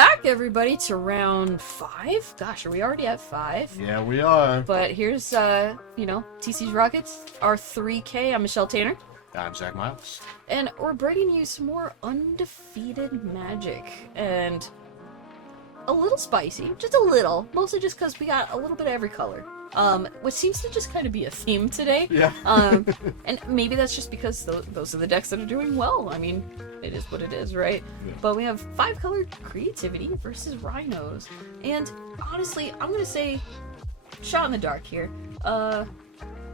back, everybody, to round 5. Gosh, are we already at 5? Yeah, we are. But here's, TC's Rockets, our 3K. I'm Michelle Tanner. I'm Zach Miles. And we're bringing you some more undefeated Magic. And a little spicy, just a little. Mostly just because we got a little bit of every color. Which seems to just kind of be a theme today. Yeah. And maybe that's just because those are the decks that are doing well. I mean, it is what it is, right? Yeah. But we have 5-color Creativity versus RHINOS. And honestly, I'm gonna say, shot in the dark here.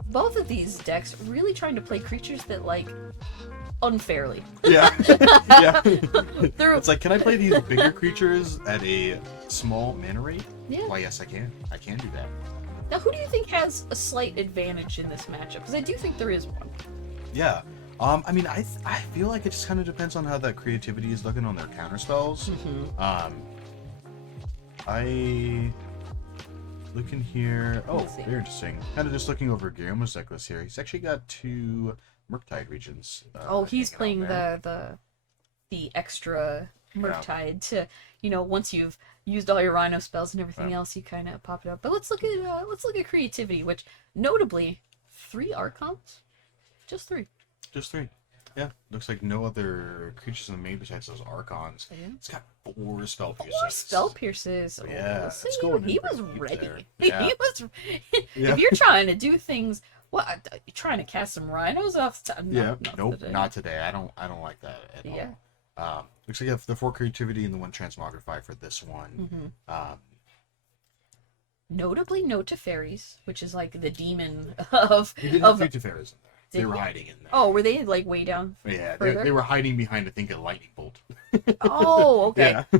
Both of these decks really trying to play creatures that, like, unfairly. Yeah. Yeah. It's like, can I play these bigger creatures at a small mana rate? Yeah. Why, yes, I can. I can do that. Now, who do you think has a slight advantage in this matchup? Because I do think there is one. Yeah. I mean, I feel like it just kind of depends on how that Creativity is looking on their counter spells. Mm-hmm. I looking here. Oh, very interesting. Kind of just looking over Guillermo's deck list here. He's actually got 2 Murktide regions. He's playing the extra Murktide to, once you've used all your Rhino spells and everything else, you kind of pop it up. But let's look at Creativity, which notably 3 Archons, just 3. Just 3. Yeah, looks like no other creatures in the main besides those Archons. Yeah. It's got 4 spell pierces. 4 spell pierces. Oh, yeah, that's cool. He was ready. Yeah. He was. Yeah. If you're trying to do things, what? You're trying to cast some Rhinos off the top? Nope, not today. I don't like that at all. Looks like you have the 4 Creativity and the 1 Transmogrify for this one. Mm-hmm. Notably, no Teferis, which is like the demon of. You didn't have 3 Teferis in there. They were hiding in there. Oh, were they like way down? Yeah, they were hiding behind, I think, a lightning bolt. Oh, okay. Yeah.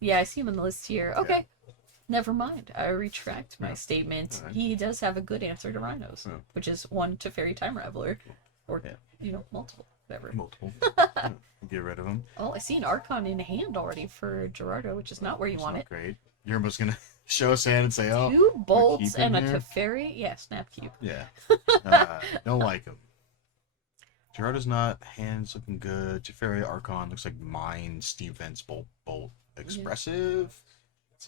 Yeah, I see him on the list here. Okay. Yeah. Never mind. I retract my statement. Right. He does have a good answer to RHINOS, which is 1 Teferi Time Raveler. Or, multiple. Whatever. Multiple. Get rid of him. Oh, I see an Archon in hand already for Gerardo, which is not where you want it. Great. You're almost going to show us hand and say, 2 bolts and a Teferi? Yeah, snap keep. Yeah. Don't like him. Gerardo's not. Hands looking good. Teferi Archon looks like mine. Steve Vent's Bolt. Expressive.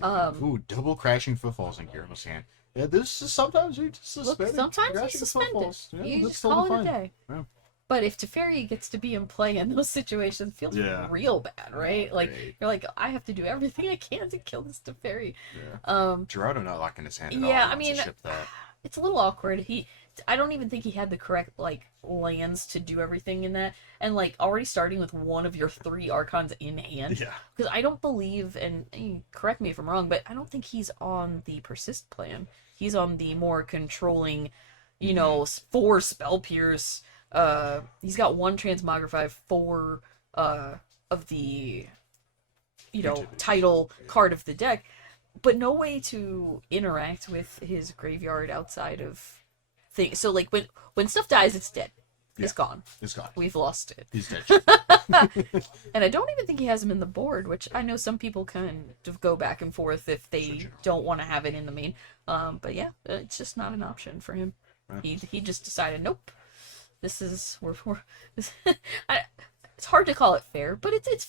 Ooh, double crashing footfalls in Guillermo's hand. Yeah, this is sometimes you just suspend. Sometimes he's suspended. Yeah, you just call it a day. Yeah. But if Teferi gets to be in play in those situations, it feels real bad, right? Like, you're like, I have to do everything I can to kill this Teferi. Yeah. Gerardo not locking his hand at all. Yeah, I mean, it's a little awkward. I don't even think he had the correct, lands to do everything in that. And, already starting with 1 of your 3 Archons in hand. Yeah. Because I don't believe, and correct me if I'm wrong, but I don't think he's on the Persist plan. He's on the more controlling, 4 Spell Pierce. He's got 1 Transmogrify, 4 of the title card of the deck, but no way to interact with his graveyard outside of things. So when stuff dies, it's dead. Yeah. It's gone. We've lost it. He's dead. And I don't even think he has him in the board, which I know some people kind of go back and forth if they don't want to have it in the main. But yeah, it's just not an option for him. Right. He just decided, nope. This is it's hard to call it fair, but it's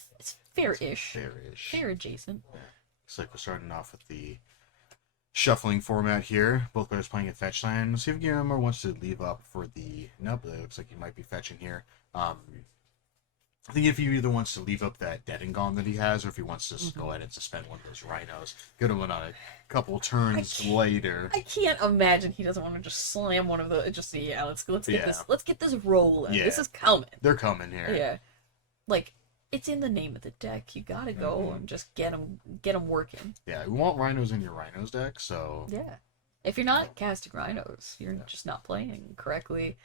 fair-ish. Fair adjacent. Yeah. Looks like we're starting off with the shuffling format here. Both players playing a fetch land. Let's see if Guillermo wants to leave up for the. Nope, it looks like he might be fetching here. I think if he either wants to leave up that Dead and Gone that he has, or if he wants to go ahead and suspend one of those RHINOS, get him on a couple turns later. I can't imagine he doesn't want to just slam one of the. Just let's get this rolling. Yeah. This is coming. They're coming here. Yeah, it's in the name of the deck. You gotta go and just get them working. Yeah, we want RHINOS in your RHINOS deck. So yeah, if you're not casting RHINOS, you're just not playing correctly.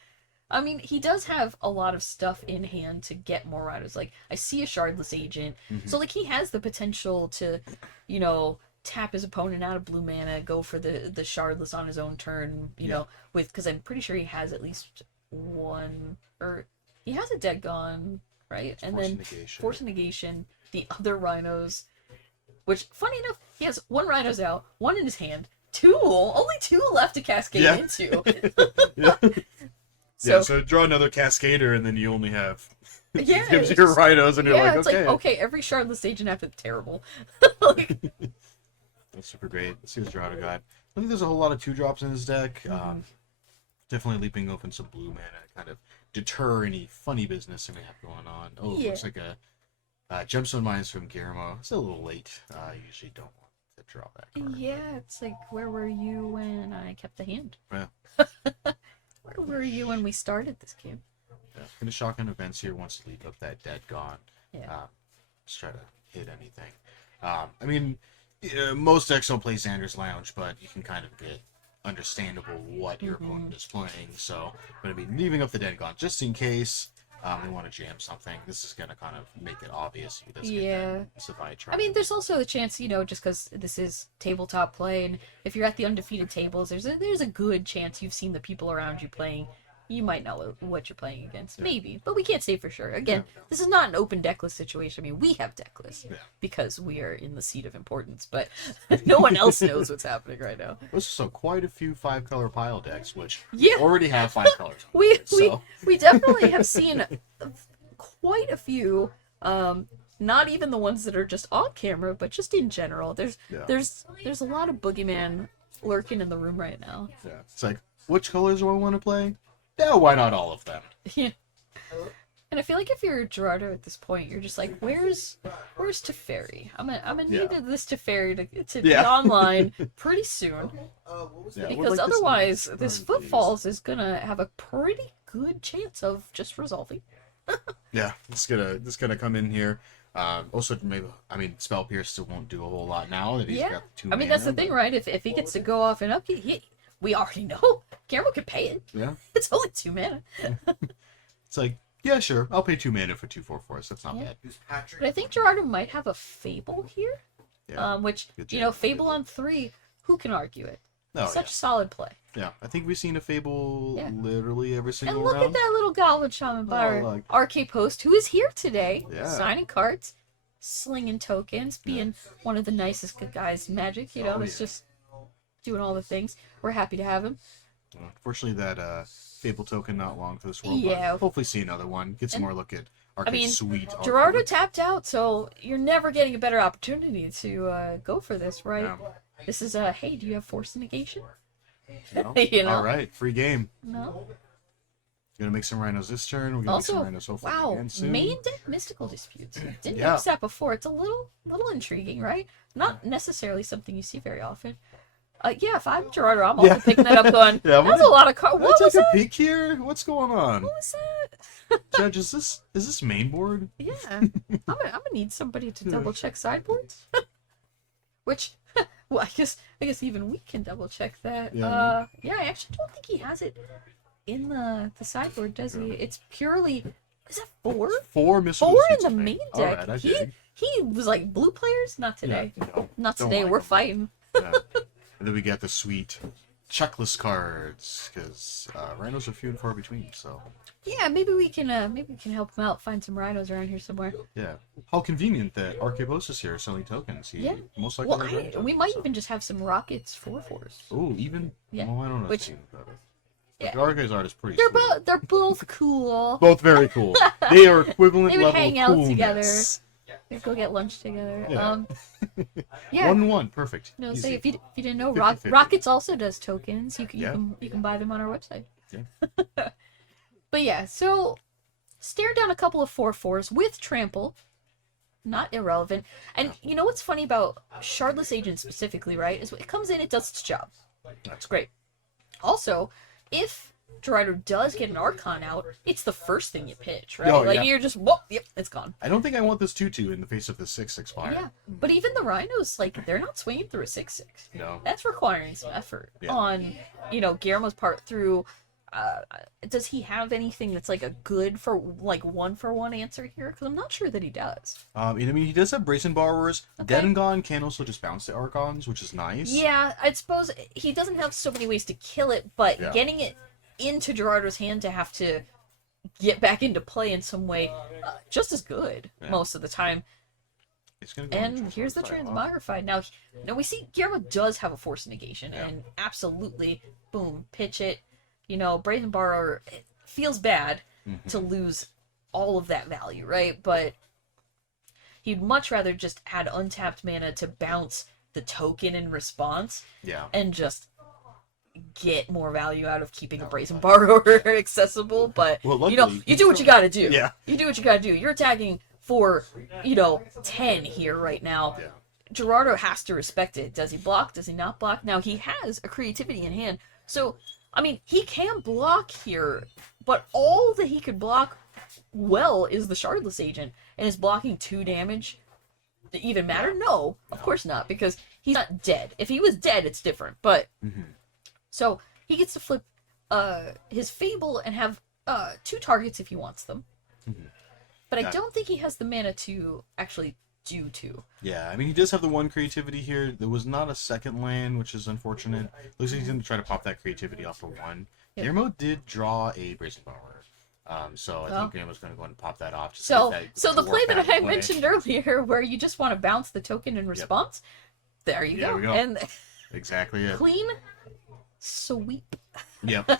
I mean, he does have a lot of stuff in hand to get more RHINOS. I see a Shardless Agent. So, he has the potential to, tap his opponent out of blue mana, go for the Shardless on his own turn, because I'm pretty sure he has at least 1, or he has a Dead Gone, right? And then Force Negation, the other RHINOS, which, funny enough, he has 1 RHINOS out, 1 in his hand, only 2 left to cascade into. So draw another Cascader, and then you only have Yeah, gives you it's your just- rhinos, and you're yeah, like, it's okay. like, okay, every shardless agent after terrible. Like, That's super great. Let's see what Gerardo got. I think there's a whole lot of 2-drops in his deck. Definitely leaping open some blue mana to kind of deter any funny business they may have going on. Oh, Yeah. looks like a Gemstone Mines from Guillermo. It's a little late. I usually don't want to draw that card. yeah, it's like, where were you when I kept the hand? Yeah. Where were you when we started this game? Yeah. Gonna shotgun events here wants to leap up that dead gone. Yeah. Just try to hit anything. I mean, most decks don't play Xander's Lounge, but you can kind of get understandable what your opponent is playing. So I'm gonna be leaving up the dead gone just in case they want to jam something. This is gonna kind of make it obvious who doesn't Yeah. survive. I mean, there's also a chance, you know, just because this is tabletop play, and if you're at the undefeated tables, there's a good chance you've seen the people around you playing. You might know what you're playing against, maybe, but we can't say for sure. Again, this is not an open deck list situation. I mean, we have deck lists because we are in the seat of importance, but no one else knows what's happening right now. There's also quite a few 5-color pile decks, which Yeah. already have 5 colors. We definitely have seen quite a few. Not even the ones that are just on camera, but just in general. There's a lot of boogeyman lurking in the room right now. Yeah, it's like, which colors do I want to play? Yeah, why not all of them? Yeah. And I feel like if you're Gerardo at this point, you're just like, where's Teferi? I'm gonna need this Teferi to be online pretty soon. Because otherwise, this Footfalls is gonna have a pretty good chance of just resolving. Yeah, it's gonna come in here. Also, maybe Spell Pierce still won't do a whole lot now that he's got the 2 I mean, that's the thing, right? If he gets to go off and up, we already know Guillermo can pay it. Yeah, It's only 2 mana. it's like, yeah, sure, I'll pay 2 mana for 2/4/4. That's not bad. But I think Gerardo might have a Fable here. Yeah. Which, Good you know, jam. Fable on 3, who can argue it? Oh, Such solid play. yeah. I think we've seen a Fable literally every And single look round. at that little Goblin Shaman by our like- RK Post, who is here today, Yeah. signing cards, slinging tokens, being one of the nicest good guys in Magic, you know, it's just doing all the things. We're happy to have him. Unfortunately, that Fable token not long for this world. Yeah. But hopefully see another one. Get some more look at Arcade's sweet artwork. Gerardo tapped out, so you're never getting a better opportunity to go for this, right? Yeah. This is hey, do you have Force Negation? No? You know? All right, free game. No. Gonna make some rhinos this turn. We're gonna make some Also, rhinos hopefully wow, again soon. main deck Mystical Disputes. Didn't Yeah. notice that before. It's a little intriguing, right? Not necessarily something you see very often. Yeah, if I'm Gerardo, I'm also picking that up going, that's a lot of cards. What was take that? a peek here. What's going on? What was that? Judge, is this main board? Yeah, I'm gonna need somebody to double check sideboards. Which, well, I guess even we can double check that. Yeah. I actually don't think he has it in the sideboard, does he? It's purely, is that 4? 4 missiles. 4 in the main deck. All right, he was like, blue players, not today. No, Not don't today. like We're them. fighting. Yeah. And then we get the sweet checklist cards because rhinos are few and far between. So Yeah, maybe we can help him out. Find some rhinos around here somewhere. yeah, how convenient that Archibos is here selling tokens. He most likely. Well, we might even just have some rockets 4/4s. Oh, even. Yeah. Oh, I don't know. Which- Yeah. yeah. The Archives art is pretty. They're sweet. they're both cool. Both very cool. They are equivalent They would level hang of out coolness. together. They go get lunch together. Yeah. Yeah. 1-1, perfect. No, Easy. say if you didn't know, 50-50. Rockets also does tokens. You Yeah. can buy them on our website. Yeah. But yeah, so stare down a couple of 4/4s with trample. Not irrelevant. And you know what's funny about Shardless Agent specifically, right? Is it comes in, it does its job. That's Great. Also, if Gerardo does get an Archon out, it's the first thing you pitch, right? Oh, like yeah. you're just, whoop, yep, it's gone. I don't think I want this 2/2 in the face of the 6/6 fire. Yeah, but even the Rhinos, like, they're not swinging through a 6/6. No. That's requiring some effort Yeah. on, Guillermo's part through. Does he have anything that's like a good for like 1-for-1 answer here? Because I'm not sure that he does. He does have Brazen Borrowers. Okay. Dead and Gone can also just bounce the Archons, which is nice. Yeah, I suppose he doesn't have so many ways to kill it, but Yeah. getting it into Gerardo's hand to have to get back into play in some way, just as good most of the time. It's gonna go And here's the Transmogrified. Now we see Guillermo does have a Force Negation, and absolutely, boom, pitch it. Brazen Borrower, it feels bad to lose all of that value, right? But he'd much rather just add untapped mana to bounce the token in response Yeah. and just get more value out of keeping a Brazen Borrower accessible. But, Well, you know, luckily, you do what you gotta do. Yeah. You do what you gotta do. You're attacking for, you know, 10 here right now. Yeah. Gerardo has to respect it. Does he block? Does he not block? Now, he has a creativity in hand. So, I mean, he can block here, but all that he could block well is the Shardless Agent. And is blocking 2 damage to even matter? No, of course not, because he's not dead. If he was dead, it's different. But, so, he gets to flip his Fable and have 2 targets if he wants them. But I don't think he has the mana to actually do 2. Yeah, I mean, he does have the 1 creativity here. There was not a second land, which is unfortunate. Looks like he's going to try to pop that creativity off for 1. Yep. Guillermo did draw a Brazen Borrower. So I think Guillermo's going to go ahead and pop that off. Just So, to get that so the dwarf play that out of I the way. mentioned earlier, where you just want to bounce the token in response, there you go. we go. And Exactly it. clean sweep. Yep.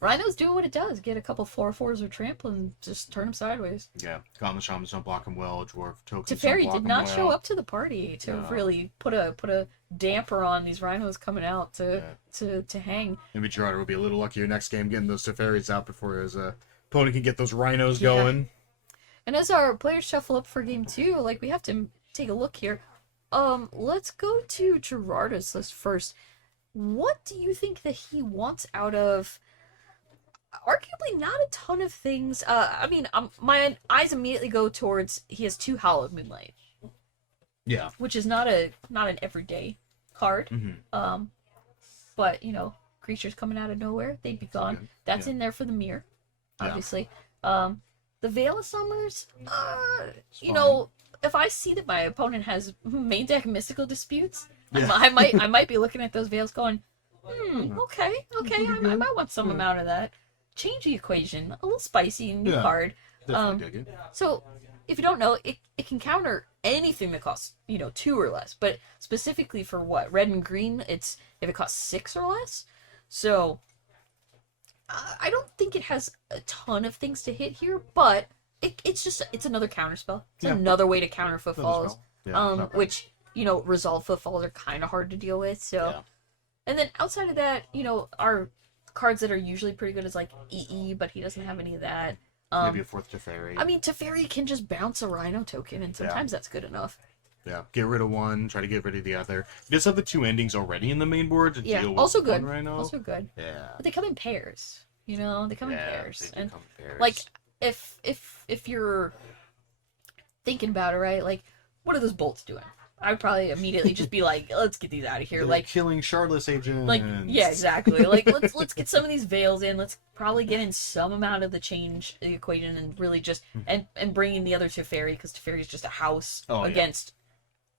Rhino's doing what it does. Get a couple 4/4s or trample and just turn him sideways. Yeah. Gauntlet Shamans don't block him well. Dwarf tokens Teferi don't block did him not well. show up to the party to No. really put a damper on these Rhinos coming out to hang. Maybe Gerardo will be a little luckier next game getting those Teferis out before his opponent can get those Rhinos going. And as our players shuffle up for game 2, like, we have to take a look here. Let's go to Gerardo's list first. What do you think that he wants out of arguably not a ton of things? I mean, my eyes immediately go towards he has 2 Hallowed Moonlight, Yeah. which is not an everyday card. But you know, creatures coming out of nowhere, they'd be gone. good. That's Yeah. in there for the mirror, Yeah. obviously. The Veil of Summers, It's you fine. know, if I see that my opponent has main deck mystical disputes, Yeah. I might be looking at those veils going, okay, I might want some amount of that. Change the equation, a little spicy, new Yeah. card. Definitely dig it. So, if you don't know, it can counter anything that costs, 2 or less. But specifically for what? Red and green, it's if it costs 6 or less. So, I don't think it has a ton of things to hit here, but it's another counter spell. It's Yeah. another way to counter Another footfalls. spell. Yeah, not bad. Which, resolve footfalls are kind of hard to deal with. So, Yeah. and then outside of that, our cards that are usually pretty good is like EE, but he doesn't have any of that. Maybe a 4th Teferi. I mean, Teferi can just bounce a Rhino token, and sometimes that's good enough. Yeah, get rid of one, try to get rid of the other. He does have the 2 endings already in the main board to Yeah, deal with also one good. Rhino. Also good. Yeah. But they come in pairs. They come in Yeah, pairs. they do And come in pairs. like, if you're thinking about it, right? Like, what are those bolts doing? I'd probably immediately just be like, let's get these out of here. They're Like, killing Shardless Agents. like, yeah, exactly. Like, let's get some of these veils in. Let's probably get in some amount of the equation, and really just and bring in the other Teferi, because Teferi is just a house against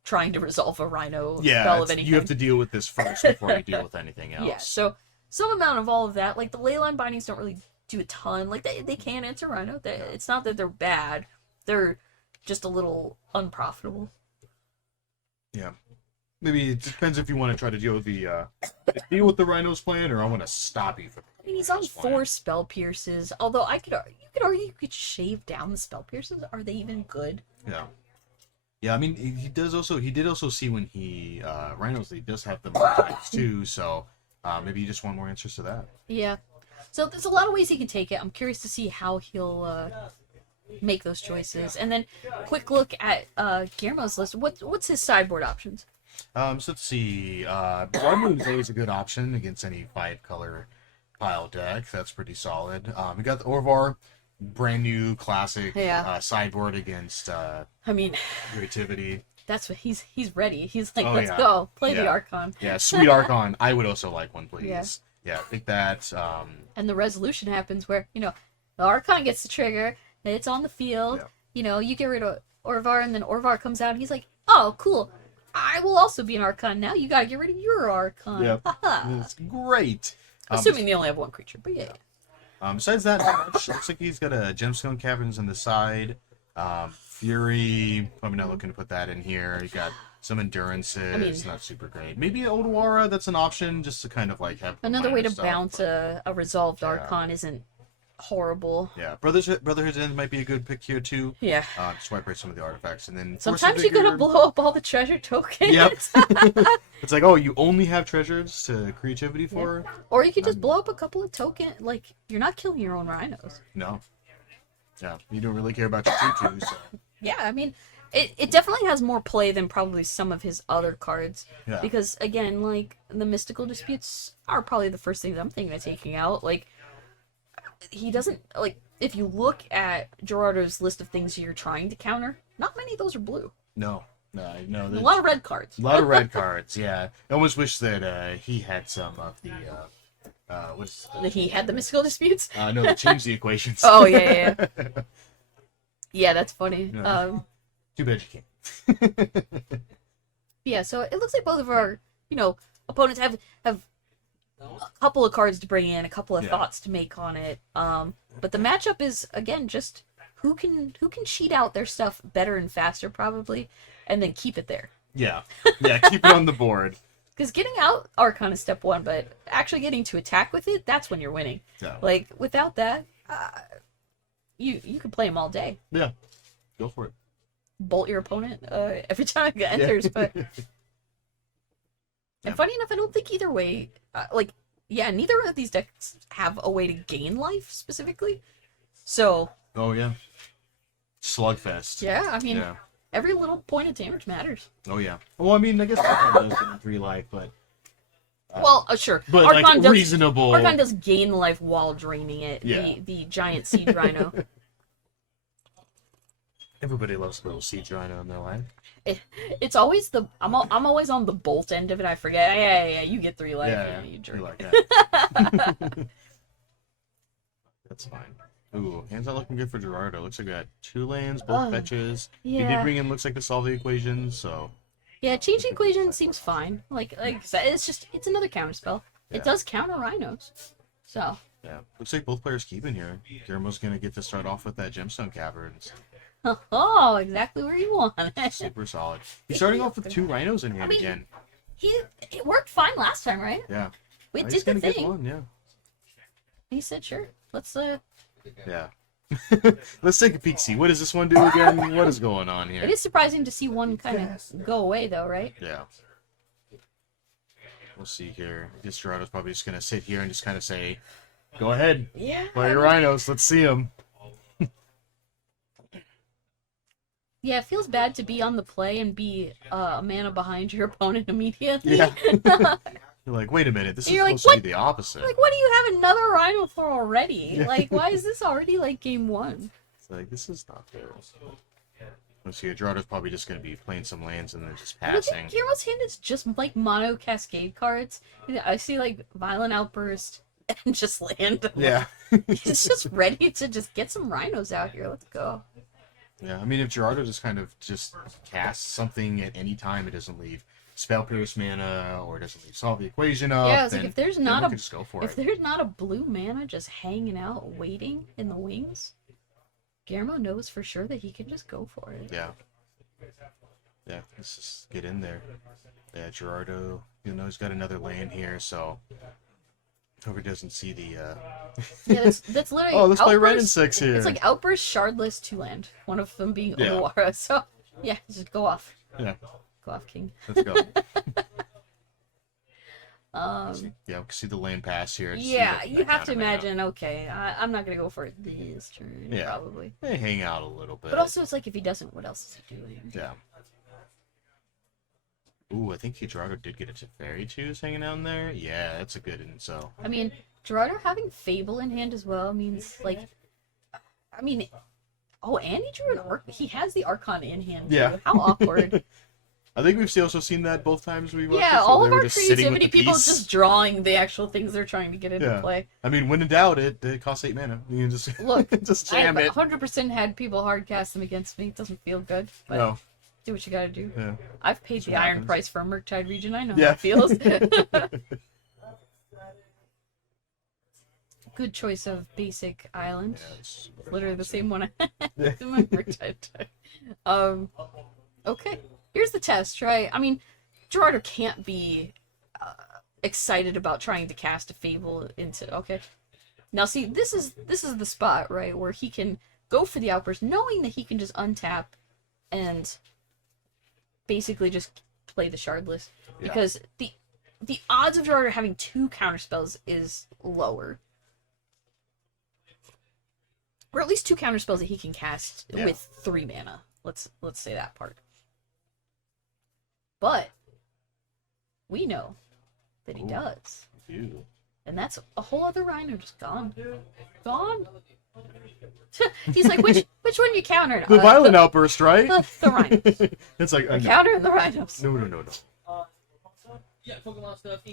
trying to resolve a Rhino spell of any you kind. have to deal with this first before you deal with anything else. Yeah, so some amount of all of that. Like, the leyline bindings don't really do a ton. Like, they can answer Rhino. It's not that they're bad. They're just a little unprofitable. Yeah. Maybe it depends if you want to try to deal with the Rhino's plan, or I want to stop you from. I mean, he's on Rhino's 4 plan. spell pierces. Although you could argue you could shave down the spell pierces. Are they even good? Yeah. Yeah, I mean, he did also see when he Rhinos, he does have the multiples too, so maybe you just want more answers to that. Yeah. So there's a lot of ways he can take it. I'm curious to see how he'll make those choices. And then, quick look at Guillermo's list. What's his sideboard options? So let's see. Blood Moon is always a good option against any 5-color pile deck. That's pretty solid. We got the Orvar, brand new classic sideboard against I mean, Creativity. that's what he's ready. He's like, Oh, let's yeah. go play the Yeah. Archon. Yeah, sweet Archon. I would also like one, please. Yeah. Yeah, take that. And the resolution happens where the Archon gets the trigger. It's on the field. Yeah. You get rid of Orvar, and then Orvar comes out, and he's like, oh, cool. I will also be an Archon now. You gotta get rid of your Archon. Yep. Haha. It's great. Assuming they only have one creature, but yeah. Besides that, not much. Looks like he's got a Gemstone Caverns on the side. Fury, probably not looking to put that in here. You got some Endurances, I mean, not super great. Maybe Odawara, that's an option, just to kind of like have Another way to stuff, bounce but- a resolved Yeah. Archon isn't horrible. Yeah, Brotherhood's End might be a good pick here too. Yeah. Just wipe out some of the artifacts, and then Sometimes you gotta blow up all the treasure tokens. Yep. It's like, oh, you only have treasures to creativity for? Yeah. Or you could just blow up a couple of like, you're not killing your own rhinos. No. Yeah, you don't really care about your tutus, so. Yeah, I mean, it definitely has more play than probably some of his other cards. Yeah. Because, again, like, the mystical disputes are probably the first things I'm thinking of taking out. Like, he doesn't, like, if you look at Gerardo's list of things you're trying to counter, not many of those are blue. No. No. A lot of red cards. A lot of red cards, yeah. I almost wish that he had some of the, He had the mystical disputes? No, change the equations. Oh, yeah. Yeah, that's funny. Yeah. Too bad you can't. Yeah, so it looks like both of our, opponents have a couple of cards to bring in, a couple of thoughts to make on it. But the matchup is, again, just who can cheat out their stuff better and faster, probably, and then keep it there. Yeah, keep it on the board. Because getting out are kind of step one, but actually getting to attack with it, that's when you're winning. Yeah. Like, without that, you can play them all day. Yeah, go for it. Bolt your opponent every time it enters, but... And funny enough, I don't think either way, neither of these decks have a way to gain life, specifically. So... Oh, yeah. Slugfest. Yeah, I mean, every little point of damage matters. Oh, yeah. Well, I mean, I guess Archon does get 3 life, but... Sure. But, Archon reasonable... Archon does gain life while draining it, the giant siege rhino. Everybody loves a little siege rhino in their life. It's always I'm always on the bolt end of it. I forget. Yeah, you get 3 life. Yeah, you jerk. you like that. That's fine. Ooh, hands not looking good for Gerardo. Looks like we got 2 lands, both fetches. Yeah. He did bring in, looks like, to solve the equation, so... Yeah, changing equation seems fine. Like I said, it's another counterspell. Yeah. It does counter rhinos. So... Yeah, looks like both players keep in here. Guillermo's gonna get to start off with that gemstone caverns. Oh, exactly where you want it. Super solid. He's starting off with 2 rhinos in hand again. It worked fine last time, right? Yeah. We Now did he's the gonna thing. get one, yeah. He said, "Sure, let's." Yeah. Let's take a peek. See, what does this one do again? What is going on here? It is surprising to see one kind of go away, though, right? Yeah. We'll see here. I guess Gerardo's probably just gonna sit here and just kind of say, "Go ahead, play your rhinos. Let's see them." Yeah, it feels bad to be on the play and be a mana behind your opponent immediately. Yeah. You're like, wait a minute, this is You're like, supposed to be the opposite. Like, what do you have another rhino for already? Yeah. Like, why is this already, like, game 1? It's like, this is not fair. Let's see, Gerardo's probably just going to be playing some lands and then just passing. Guillermo's hand is just, like, mono cascade cards. I see, like, Violent Outburst and just land. Yeah. He's just ready to just get some rhinos out here. Let's go. Yeah, I mean, if Gerardo just kind of just casts something at any time, it doesn't leave Spell Pierce mana, or it doesn't leave Solve the Equation up, Yeah, it's then like, if there's then not we a can just go for if it. there's not a blue mana just hanging out waiting in the wings, Guillermo knows for sure that he can just go for it. Yeah. Yeah, let's just get in there. Yeah, Gerardo, he's got another land here, so hope he doesn't see the Yeah, that's literally. Oh, let's play red and Outburst. 6 here. It's like Outburst, Shardless, 2 land. One of them being Yeah. Owara. So yeah, just go off. Yeah. Go off, King. Let's go. Um. Yeah, we can see the land pass here. Just Yeah, see you that have to counter mana. imagine. Okay, I'm not gonna go for it this turn. Yeah. Probably. They hang out a little bit. But also, it's like if he doesn't, what else is he doing? Yeah. Ooh, I think Gerardo did get a Teferi too, hanging out in there. Yeah, that's a good one. So. I mean, Gerardo having Fable in hand as well means, like, I mean, and he drew an he has the Archon in hand too. Yeah. How awkward. I think we've also seen that both times we watched Yeah, it, so all they of were our just sitting with creativity the people piece. just drawing the actual things they're trying to get into Yeah. play. I mean, when in doubt, it costs 8 mana. You can just Look, just I jam it. 100% had people hard cast them against me. It doesn't feel good, but No. do what you gotta do. Yeah. I've paid That's the what iron happens. price for a Murktide region. I know Yeah. how it feels. Good choice of basic island. Yeah, it's Literally the same one I Yeah. had in my Murktide deck. Okay. Here's the test, right? I mean, Gerardo can't be excited about trying to cast a Fable into... Okay. Now, see, this is the spot, right, where he can go for the outburst, knowing that he can just untap and basically just play the Shardless. Yeah. Because the odds of Gerardo having 2 counterspells is lower. Or at least 2 counterspells that he can cast with 3 mana. Let's say that part. But we know that he does. Ew. And that's a whole other Rhino just gone. Gone? He's like, which one you countered? The violent outburst, right? The Rhinos. It's like, no. Countering the Rhinos. No.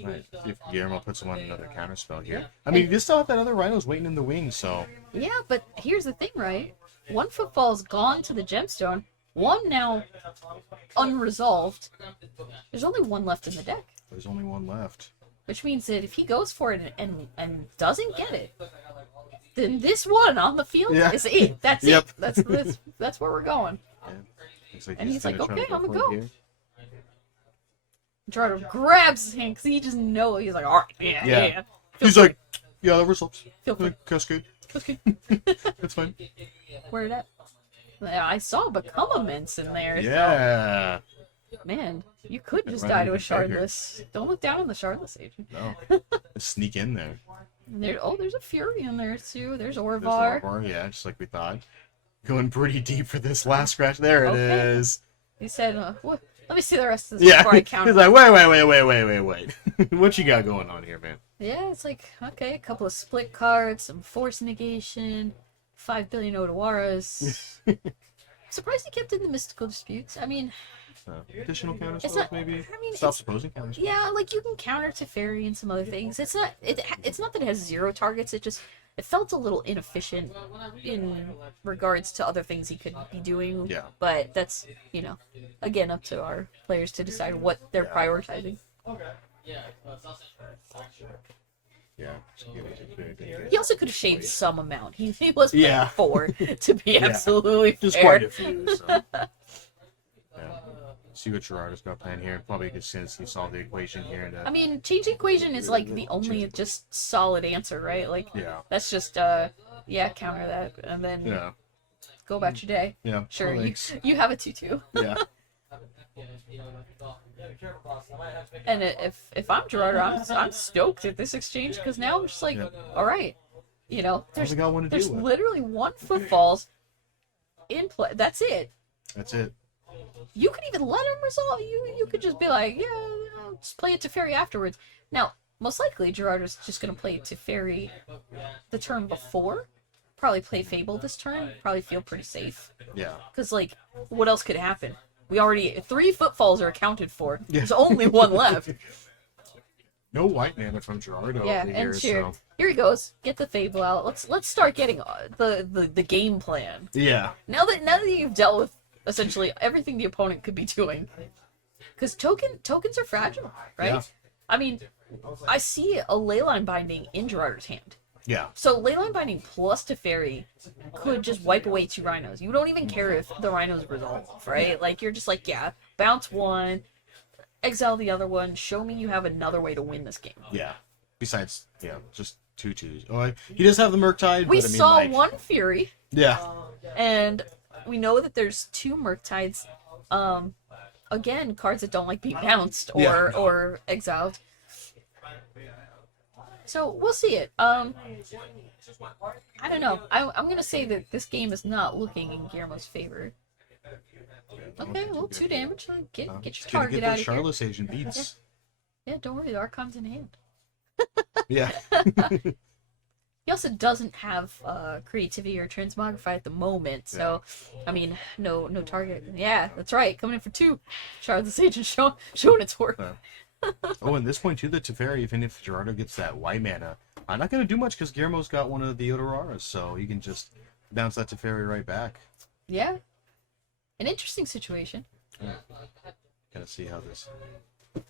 Right. If Guillermo puts him on another counterspell here. I mean, you still have that other Rhinos waiting in the wings, so... Yeah, but here's the thing, right? 1 footfall's gone to the gemstone. 1 now unresolved. There's only 1 left in the deck. There's only 1 left. Which means that if he goes for it and doesn't get it, then this 1 on the field is it. That's it. That's where we're going. Yeah. Like and he's like, okay, I'm gonna go. Here. Gerardo grabs his hand because he just knows. He's like, all right, yeah. He's like, yeah, that results. Feel free. Cascade. Okay. That's fine. Where that? I saw Become Immense in there. Yeah. So. Man, you could just die to a Shardless. Don't look down on the Shardless agent. No. Sneak in there. There's a Fury in there too. There's Orvar. There's Orvar, yeah, just like we thought. Going pretty deep for this last scratch. There it is. He said, what? Let me see the rest of this before I count. He's like, wait. What you got going on here, man? Yeah, it's like, okay, a couple of split cards, some force negation, 5 billion Otawaras. Surprised he kept in the mystical disputes. I mean... additional counterspells, maybe? I mean, stop supposing counterspells. Yeah, like, you can counter Teferi and some other things. It's not that it has 0 targets, it felt a little inefficient in regards to other things he could be doing. Yeah. But that's, again, up to our players to decide what they're prioritizing. Yeah. He also could have shaved some amount. He was paying 4 to be absolutely fair. Just quite a few, so. See what Gerardo's got planned here. Probably a good sense he solved the equation here. I mean, change the equation is like the only just solid answer, right? Like, that's just, counter that, and then go about your day. Yeah. Sure, you have a 2-2. Yeah. And if I'm Gerardo, I'm stoked at this exchange, because now I'm just like, all right, there's literally 1 footfalls in play. That's it. That's it. You could even let him resolve. You could just be like, just play it Teferi afterwards. Now, most likely, Gerardo's just going to play Teferi the turn before. Probably play Fable this turn. Probably feel pretty safe. Yeah. Because, like, what else could happen? 3 footfalls are accounted for. There's only 1 left. No white mana from Gerardo. Yeah, and here he goes. Get the Fable out. Let's start getting the game plan. Yeah. Now that you've dealt with essentially everything the opponent could be doing, because tokens are fragile, right? Yeah. I mean, I see a Leyline Binding in Gerardo's hand. Yeah. So Leyline Binding plus Teferi could just wipe away 2 Rhinos. You don't even care if the Rhinos resolve, right? Like, you're just like, bounce 1, exile the other one, show me you have another way to win this game. Yeah. Besides, just 2/2s. Oh, he does have the Murktide. We saw 1 Fury. Yeah. And we know that there's 2 Murktides. Again, cards that don't like being bounced or exiled. So we'll see it. I don't know. I'm gonna say that this game is not looking in Guillermo's favor. Okay, well, 2 damage. Get your target out of here. Shardless agent beats. Yeah, don't worry. The Archon's in hand. Yeah. He also doesn't have creativity or transmogrify at the moment, so I mean, no target. Yeah, that's right. Coming in for 2. Shardless agent showing its worth. Oh, and this point too, the Teferi, even if Gerardo gets that white mana, I'm not gonna do much because Guillermo's got one of the Otoraras, so he can just bounce that Teferi right back. Yeah, an interesting situation. Gotta see how this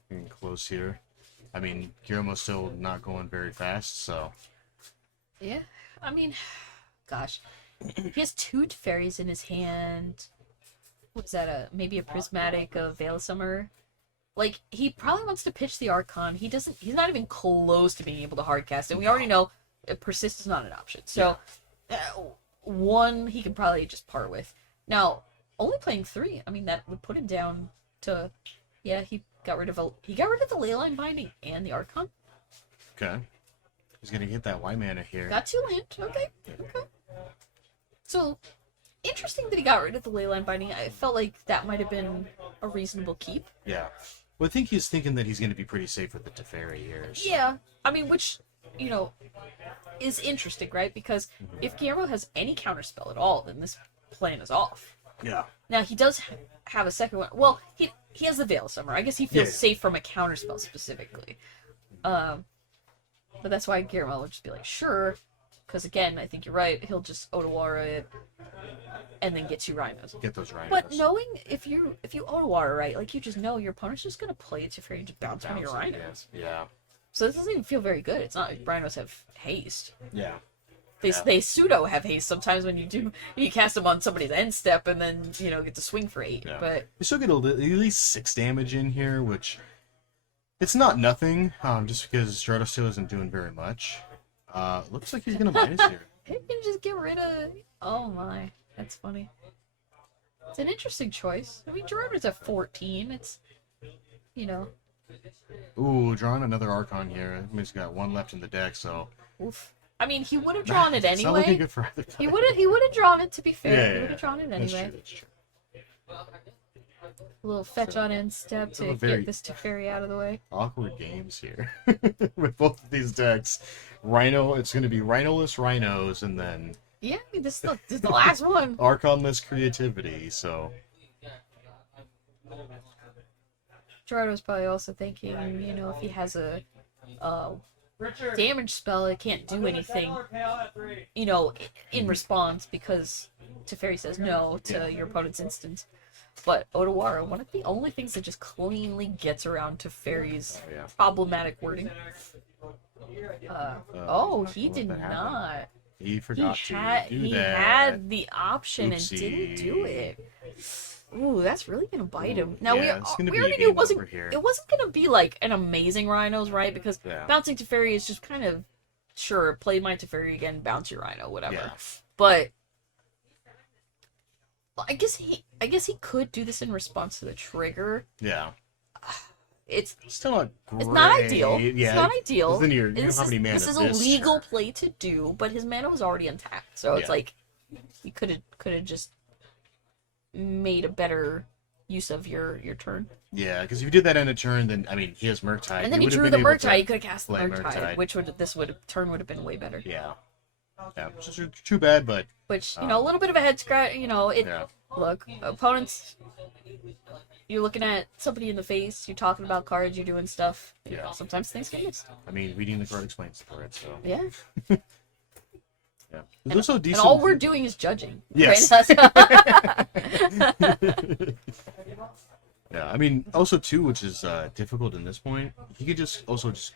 getting close here. I mean, Guillermo's still not going very fast, so. Yeah, I mean, gosh, he has 2 Teferis in his hand. What's that? Maybe a Prismatic of Veil of Summer. Like, he probably wants to pitch the Archon. He's not even close to being able to hardcast it. We already know persist is not an option. So, one he could probably just part with. Now, only playing 3, I mean, that would put him down to, he got rid of the Leyline Binding and the Archon. Okay. He's gonna get that white mana here. Got 2 land. Okay. So, interesting that he got rid of the Leyline Binding. I felt like that might have been a reasonable keep. Yeah. Well, I think he's thinking that he's gonna be pretty safe with the Teferi here. So. Yeah. I mean, which, is interesting, right? Because if Guillermo has any counterspell at all, then this plan is off. Yeah. Now, he does have a second one. Well, he has the Veil Summer. I guess he feels safe from a counterspell specifically. But that's why Guillermo would just be like, sure. Because again, I think you're right. He'll just Otawara it and then get 2 Rhinos. Get those Rhinos. But knowing if you Otawara, right, like you just know your opponent's just gonna play it to Teferi and just bounce one of your Rhinos. Yeah. So this doesn't even feel very good. It's not like Rhinos have haste. Yeah. They pseudo have haste sometimes when you cast them on somebody's end step and then get to swing for 8. Yeah. But you still get at least 6 damage in here, which it's not nothing. Just because Stratos isn't doing very much. Looks like he's gonna minus here. He can just get rid of. Oh my, that's funny. It's an interesting choice. I mean, Gerardo's at 14. It's Ooh, drawing another Archon here. He's got 1 left in the deck, so. Oof. I mean, he would have drawn it It's not looking anyway. good for either He player. would have drawn it. To be fair, Yeah, he would have drawn it That's anyway. true. That's true. A little fetch on end step to get this Teferi out of the way. Awkward games here with both of these decks. Rhino, it's going to be Rhinoless Rhinos, and then Yeah, I mean, this is the last one. Archonless Creativity. So Gerardo's probably also thinking, if he has a damage spell, it can't do anything, in response because Teferi says no to your opponent's instance. But Otawara, one of the only things that just cleanly gets around Teferi's problematic wording. He did not. he forgot to do He that. had the option Oopsie. and didn't do it. Ooh, that's really gonna bite him. Now it's gonna we be a already knew game it wasn't. over here. It wasn't gonna be like an amazing Rhinos, right? Because bouncing Teferi is just kind of play my Teferi again, bounce your Rhino, whatever. Yeah. But I guess he could do this in response to the trigger. Yeah. It's Still not great. It's not ideal. Yeah. It's not ideal. Then you don't have any mana this is a this legal turn. play to do, but his mana was already untapped, so it's like you could have just made a better use of your turn. Yeah, because if you did that in a turn, then he has Murktide. And then you would have drew been the able to Murktide. You could have cast the play Murktide, which turn would have been way better. Yeah. Yeah, which is too bad, but Which a little bit of a head scratch. Look, opponents. You're looking at somebody in the face. You're talking about cards. You're doing stuff. Yeah. Sometimes things get missed. reading the card explains the card, so. Yeah. Yeah. It looks so And decent. all we're doing is judging. Yes. Right? Yeah, also too, which is difficult in this point, he could just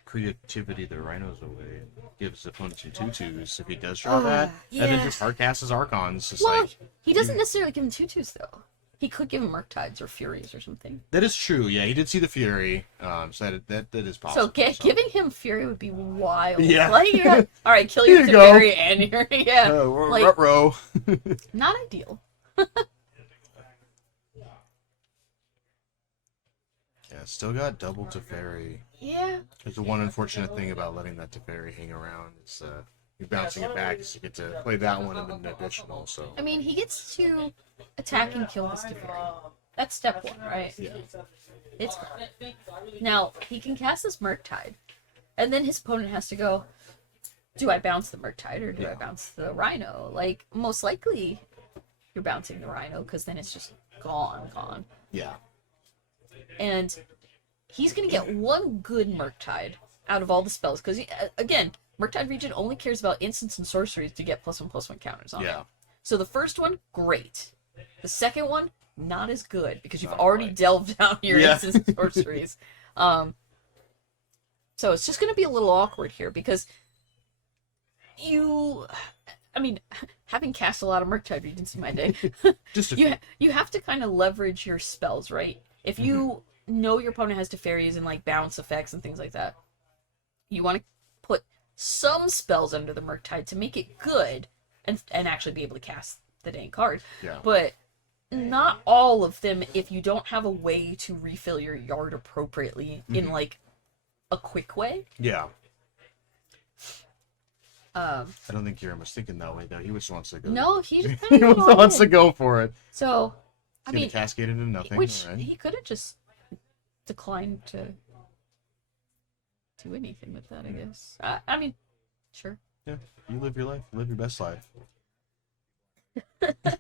Creativity the Rhinos away. Gives his opponent some 2/2s if he does draw that, and then just hardcast his Archons. Just he doesn't necessarily give him 2/2s though. He could give him Murktides or Furies or something. That is true. Yeah, he did see the Fury, so that is possible. So giving him Fury would be wild. Yeah. All right, kill Here your you go. Fury and your Ruh-roh. not ideal. Yeah, still got double Teferi. Yeah. There's the one unfortunate thing about letting that Teferi hang around. It's you're bouncing it back, so you get to play that one and then an additional. So I mean, he gets to attack and kill this Teferi. That's step 1, right? yeah, It's now he can cast this Murktide, and then his opponent has to go. Do I bounce the Murktide or do I bounce the Rhino? Like most likely, you're bouncing the Rhino because then it's just gone. yeah, And he's going to get one good Murktide out of all the spells. Because, again, Murktide Region only cares about instants and sorceries to get +1/+1 counters on it. So the first one, great. The second one, not as good. Because you've already delved down your instants and sorceries. So it's just going to be a little awkward here. Because having cast a lot of Murktide Regions in my day, just you have to kind of leverage your spells, right? If you know your opponent has Teferis and bounce effects and things like that, you want to put some spells under the Murktide to make it good and actually be able to cast the dang card. Yeah. But not all of them if you don't have a way to refill your yard appropriately in like a quick way. Yeah. I don't think Kieran was thinking that way though. He just wants to go. No, he just he wants to go for it. So, I He's mean, gonna cascade into nothing. which Right. he could have just declined to do anything with that, I guess. I mean, sure. Yeah, you live your life. Live your best life.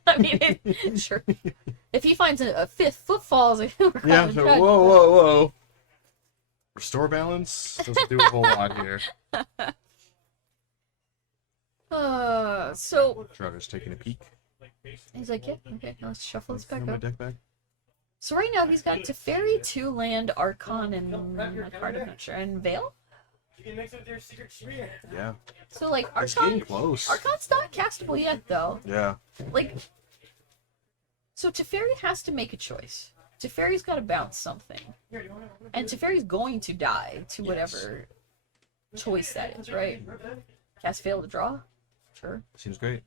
I mean, sure. If he finds a fifth footfall, we're Yeah. calling So, judge, whoa. Restore balance doesn't do a whole lot here. So Troutter's taking a peek. he's like, yeah, okay, let's shuffle this back Throw my up. deck back. So right now he's got Teferi, 2 land, Archon, and a card I'm not sure, and Veil. You can mix it with your secret smear. Yeah. So like It's getting Archon, close. Archon's not castable yet though. Yeah. Like, so Teferi has to make a choice. Teferi's got to bounce something, and Teferi's going to die to whatever choice that is, right? Cast Veil to draw, sure. Seems great.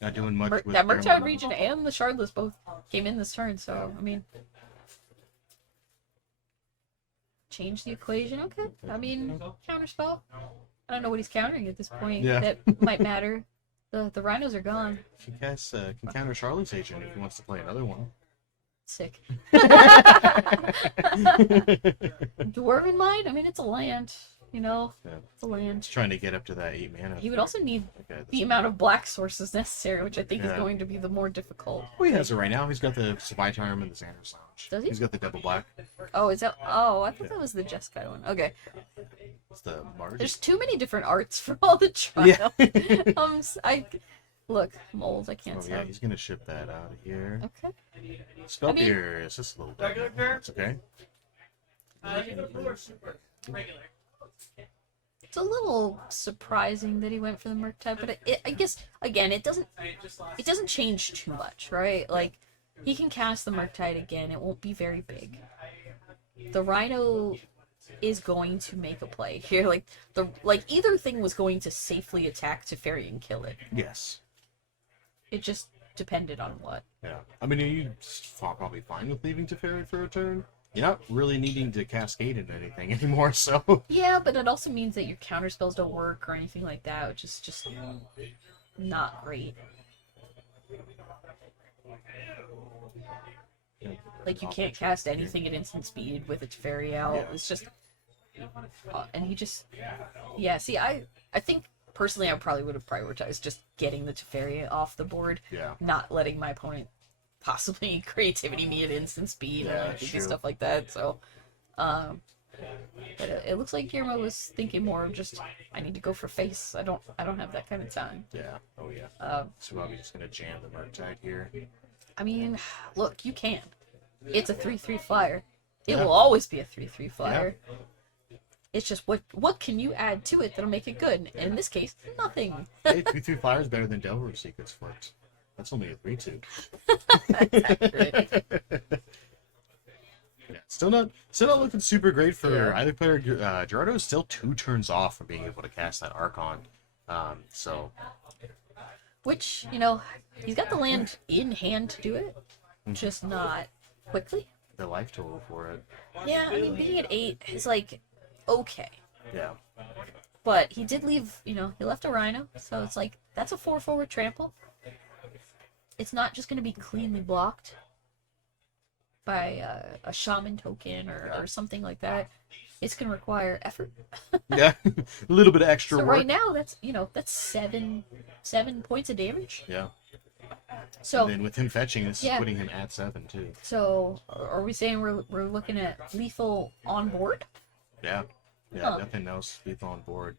Not doing much with That Kieran. Murktide region and the Shardless both came in this turn, so I mean, change the equation. Okay, I mean, counterspell. I don't know what he's countering at this point. Yeah. That might matter. The rhinos are gone. He can counter Charlotte's agent if he wants to play another one. Sick. Dwarven Mind? I mean, it's a land. You know, Yeah. it's a land. He's trying to get up to that 8 mana. He would also need Okay, the amount of black sources necessary, which I think is Yeah. going to be the more difficult. Well, he has it right now. He's got the Savai Charm and the Xander's Lounge. Does he? He's got the double black. Oh, is that? Oh, I thought that was the Jeskai one. Okay. It's the Marge. There's too many different arts for all the Yeah. trials. Look, I'm old. I can't Oh, tell. yeah, he's gonna ship that out of here. Okay. Spellbeer is just a little bit. Regular pair? That's okay. Regular. It's a little surprising that he went for the Murktide, but I guess again, it doesn't change too much, right? Like he can cast the Murktide again. It won't be very big. The Rhino is going to make a play here. Like either thing was going to safely attack Teferi and kill it. Yes. It just depended on what. Yeah. I mean, you probably fine with leaving Teferi for a turn. You're not really needing to cascade into anything anymore, so. Yeah, but it also means that your counter spells don't work or anything like that, which is just not great. Like you can't cast anything at instant speed with a Teferi out. Yeah. It's just, and he just, yeah. See, I think personally, I probably would have prioritized just getting the Teferi off the board, Yeah. not letting my opponent possibly creativity me at instant speed Yeah, or anything, true. stuff like that. So, but it looks like Guillermo was thinking more of just I need to go for face. I don't have that kind of time. Yeah. Oh, yeah. Um, So probably just gonna jam the Murktide here. I mean, look, you can. It's a 3/3 flyer. It Yeah. will always be a 3/3 flyer. It's just what can you add to it that'll make it good? And in this case, nothing. Hey, 3/3 Fire is better than Delver Secrets Flirt. That's only a 3/2. That's accurate. Yeah, still not looking super great for Yeah. either player. Gerardo is still 2 turns off from being able to cast that Archon. So Which, you know, he's got the land in hand to do it, just not quickly. the life total for it. Yeah, I mean, being at 8 is like okay. Yeah. But he did leave, you know, he left a Rhino, so it's like, that's a 4/4 trample. It's not just going to be cleanly blocked by a shaman token or something like that. It's going to require effort. Yeah. A little bit of extra So work. right now, that's 7 points of damage. Yeah. So, And then with him fetching, this Yeah. is putting him at 7 too. so are we saying we're looking at lethal on board? Yeah. Yeah, Huh. nothing else lethal on board.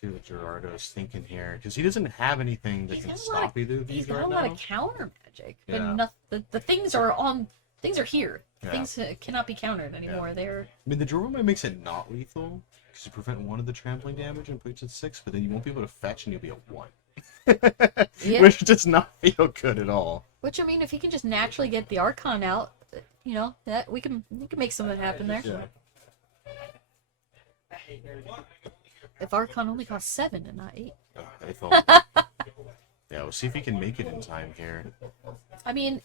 See what Gerardo's thinking here, because he doesn't have anything that He's can got a lot stop either of He's these got right a lot now. of counter magic, Yeah. but the things are here. Yeah. Things cannot be countered anymore. They're I mean, the Joroma makes it not lethal, because you prevent one of the trampling damage and puts it 6, but then you won't be able to fetch and you'll be at 1. Yeah. Which does not feel good at all. which I mean, if he can just naturally get the Archon out, you know, that we can make something happen there. Yeah. If Archon only costs 7 and not 8. If yeah, we'll see if he can make it in time here. I mean,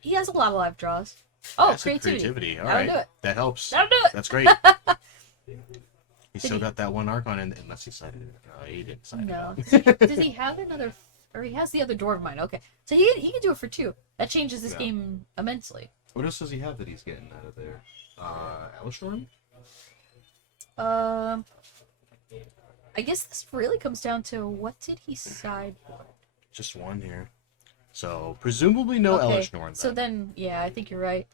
he has a lot of live draws. Oh, That's a creativity. All That'll right, do it. that helps. That'll do it. That's great. He's still got that one Archon, unless he signed it. He didn't sign No. it. Does he have another? Or he has the other Dwarf Mine. Okay, so he can do it for 2. That changes this game immensely. What else does he have that he's getting out of there? Alistorm? I guess this really comes down to what did he sideboard? Just one here. So presumably no Alistorm. Then. So then, yeah, I think you're right.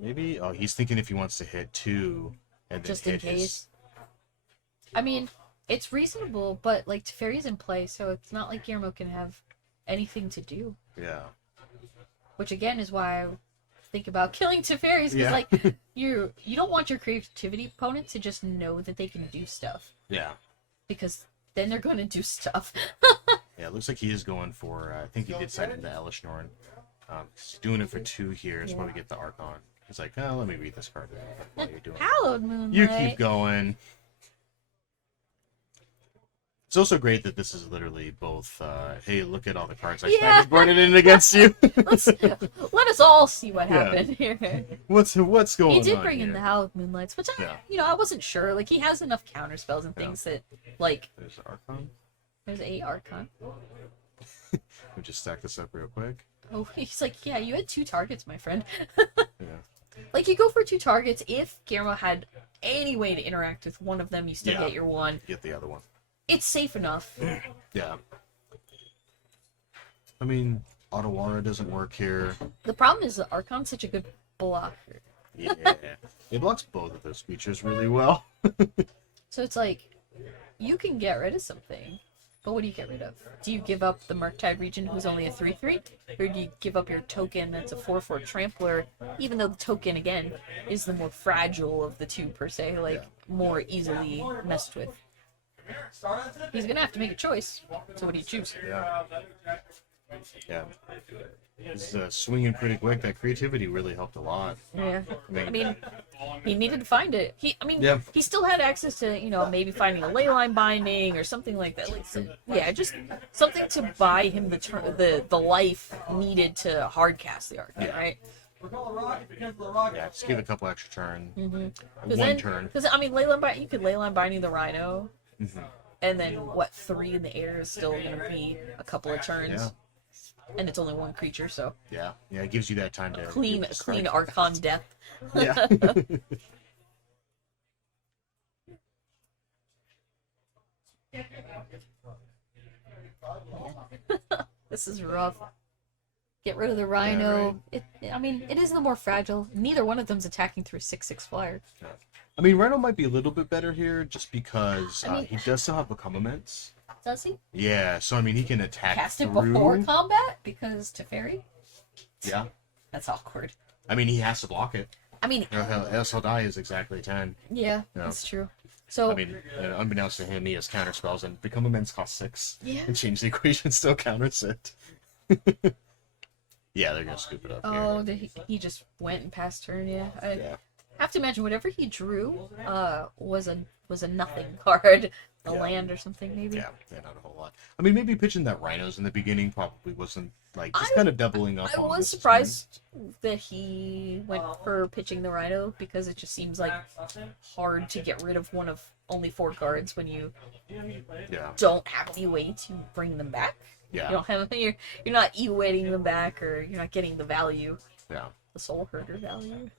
Maybe. Oh, he's thinking if he wants to hit 2 and then Just hit in case. his... I mean, it's reasonable, but like Teferi's in play, so it's not like Guillermo can have anything to do. Yeah. Which again is why I think about killing Teferi's, because like you don't want your creativity opponent to just know that they can do stuff. Yeah. Because then they're going to do stuff. Yeah, it looks like he is going for. I think he did sign into Elishnorn. He's doing it for 2 here. Is when we get the Archon. He's like, oh, let me read this card while you're doing it. Hallowed Moonlight. You keep going. It's also great that this is literally both, hey, look at all the cards I sideboarded in against you. Let us all see what happened here. What's going on? He did bring here? in the Hallowed Moonlights, which I wasn't sure. Like, he has enough counter spells and things that, like... There's Archon. There's a Archon. We just stack this up real quick. Oh, he's like, yeah, you had 2 targets, my friend. Yeah. Like, you go for 2 targets. If Guillermo had any way to interact with one of them, you still get your 1. Get the other one. It's safe enough. Yeah. I mean, Otawara doesn't work here. The problem is that Archon's such a good blocker. Yeah. It blocks both of those features really well. So it's like, you can get rid of something, but what do you get rid of? Do you give up the Murktide region, who's only a 3/3? Or do you give up your token that's a 4/4 trampler, even though the token, again, is the more fragile of the 2, per se, like, more easily messed with? He's gonna have to make a choice. So what do you choose? Yeah. Yeah. He's swinging pretty quick. That creativity really helped a lot. Yeah. I mean, he needed to find it. He still had access to, maybe finding a leyline binding or something like that. Like, so, yeah, just something to buy him the life needed to hardcast the Archon, right? Yeah, just give it a couple extra turns. Mm-hmm. One turn. Because, I mean, you could leyline binding the Rhino. Mm-hmm. And then, 3 in the air is still going to be a couple of turns. Yeah. And it's only 1 creature, so... Yeah, it gives you that time to... Clean Archon death. Yeah. This is rough. Get rid of the Rhino. Yeah, right. It is the more fragile. Neither one of them's attacking through 6/6 flyer. I mean, Rhino might be a little bit better here just because he does still have Become Immense. Does he? Yeah, so I mean, he can attack Cast it through... before combat? Because Teferi? Yeah. That's awkward. I mean, he has to block it. I mean... Else he'll die is exactly 10. Yeah, that's true. So... I mean, unbeknownst to him, he has counter spells, and Become Immense costs 6. Yeah. And Change the Equation still counters it. Yeah, they're gonna scoop it up here. Oh, he just went and passed turn, yeah. I have to imagine whatever he drew was a nothing card. A land or something, maybe? Yeah, not a whole lot. I mean, maybe pitching that Rhinos in the beginning probably wasn't, like, just kind of doubling up on I was this surprised that he went for pitching the Rhino, because it just seems like hard to get rid of one of only 4 cards when you don't have any way to bring them back. Yeah. You don't have you're not E-weighting them back, or you're not getting the value. Yeah. The Soul Herder value.